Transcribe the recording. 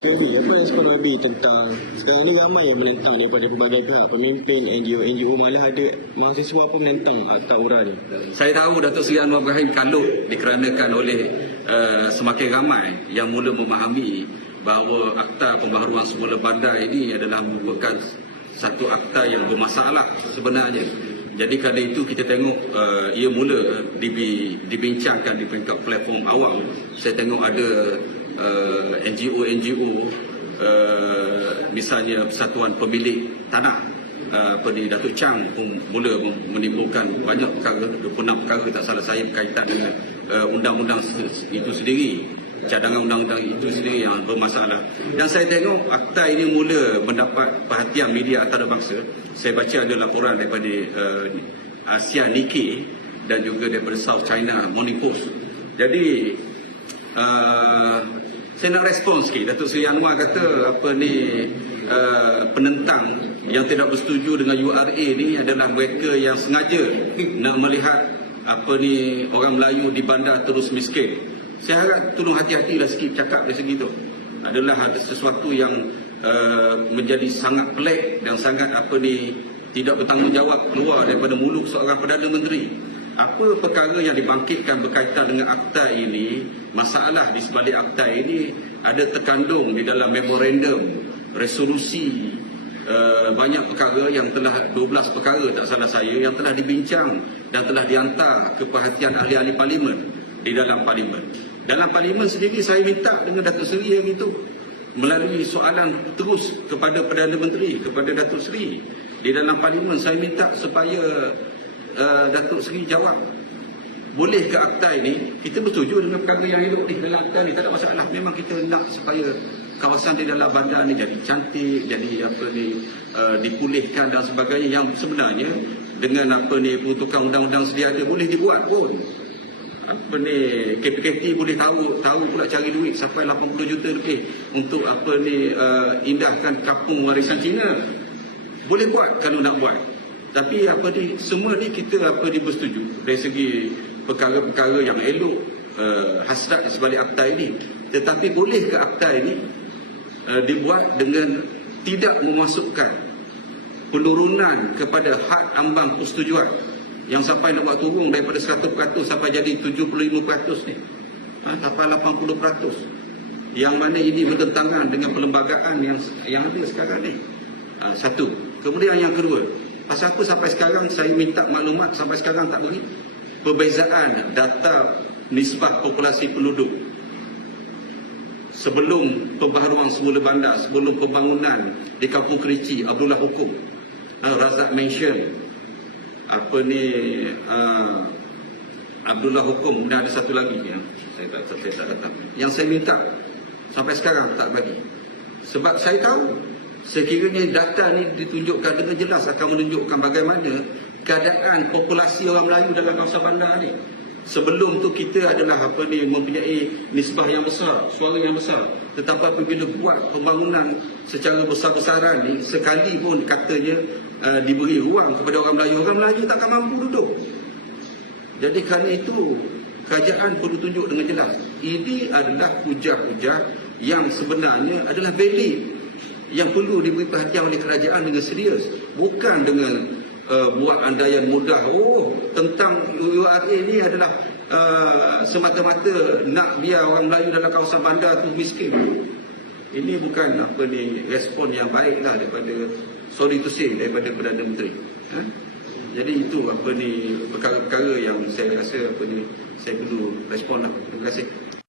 Jadi, apa respon Wabi tentang sekarang ni ramai yang menentang daripada pelbagai pihak, pemimpin, NGO, NGO malah ada mahasiswa pun menentang akta URA ni. Saya tahu Datuk Seri Anwar Ibrahim kalut dikarenakan oleh uh, semakin ramai yang mula memahami bahawa akta pembaharuan semula bandar ini adalah merupakan satu akta yang bermasalah sebenarnya. Jadi kerana itu kita tengok uh, ia mula dibi, dibincangkan di peringkat platform awam. Saya tengok ada uh, NGO-NGO uh, misalnya Persatuan Pemilik Tanah uh, apa ni Datuk Chang pun mula menimbulkan banyak perkara 26 perkara tak salah saya berkaitan dengan uh, undang-undang itu sendiri cadangan undang-undang itu sendiri yang bermasalah. Dan saya tengok akta ini mula mendapat perhatian media antarabangsa. Saya baca ada laporan daripada uh, Asia Nikkei dan juga daripada South China Morning Post. Jadi uh, saya nak respon sikit Datuk Seri Anwar kata apa ni uh, penentang yang tidak bersetuju dengan URA ni adalah mereka yang sengaja nak melihat apa ni orang Melayu di bandar terus miskin. Saya harap tolong hati-hatilah sikit cakap dari segi tu. Adalah ada sesuatu yang uh, menjadi sangat pelik dan sangat apa ni tidak bertanggungjawab keluar daripada mulut seorang Perdana Menteri. Apa perkara yang dibangkitkan berkaitan dengan akta ini, masalah di sebalik akta ini ada terkandung di dalam memorandum resolusi uh, banyak perkara yang telah 12 perkara tak salah saya yang telah dibincang dan telah dihantar ke perhatian ahli-ahli parlimen di dalam parlimen. Dalam parlimen sendiri saya minta dengan Datuk Seri yang itu melalui soalan terus kepada Perdana Menteri, kepada Datuk Seri di dalam parlimen saya minta supaya uh, Datuk Seri jawab boleh ke akta ini kita bersetuju dengan perkara yang elok ni. Dalam akta ni tak ada masalah. Memang kita nak supaya kawasan di dalam bandar ni jadi cantik jadi apa ni uh, dipulihkan dan sebagainya. Yang sebenarnya dengan apa ni peruntukan undang-undang sedia ada boleh dibuat pun. Apa ni KPKT boleh tahu tahu pula cari duit sampai 80 juta lebih untuk apa ni uh, indahkan kampung warisan Cina. Boleh buat kalau nak buat tapi apa ni semua ni kita apa ni bersetuju. Dari segi perkara-perkara yang elok uh, hasrat di sebalik akta ini. Tetapi boleh ke akta ini uh, dibuat dengan tidak memasukkan penurunan kepada had ambang persetujuan yang sampai nak buat turun daripada 100% sampai jadi 75% ni? Ha, sampai 80% yang mana ini bertentangan dengan perlembagaan yang yang ada sekarang ni. Ha, satu. Kemudian yang kedua pasal apa sampai sekarang saya minta maklumat sampai sekarang tak beri perbezaan data nisbah populasi penduduk. Sebelum pembaharuan semula bandar sebelum pembangunan di kampung Kerici Abdullah Hukum uh, Razak mention apa ni uh, Abdullah Hukum dan ada satu lagi yang saya tak saya tak datang yang saya minta sampai sekarang tak bagi. Sebab saya tahu sekiranya data ni ditunjukkan dengan jelas akan menunjukkan bagaimana keadaan populasi orang Melayu dalam kawasan bandar ni. Sebelum tu kita adalah apa ni mempunyai nisbah yang besar suara yang besar. Tetapi apabila buat pembangunan secara besar-besaran ni sekali pun katanya uh, diberi ruang kepada orang Melayu. Orang Melayu takkan mampu duduk. Jadi kerana itu kerajaan perlu tunjuk dengan jelas. Ini adalah hujah-hujah yang sebenarnya adalah valid yang perlu diberi perhatian oleh kerajaan dengan serius. Bukan dengan uh, buat andaian mudah. Oh tentang URA ini adalah uh, semata-mata nak biar orang Melayu dalam kawasan bandar tu miskin. Ini bukan apa ni respon yang baik lah daripada sorry to say daripada Perdana Menteri. Ha? jadi itu apa ni perkara-perkara yang saya rasa apa ni saya perlu respon lah. Terima kasih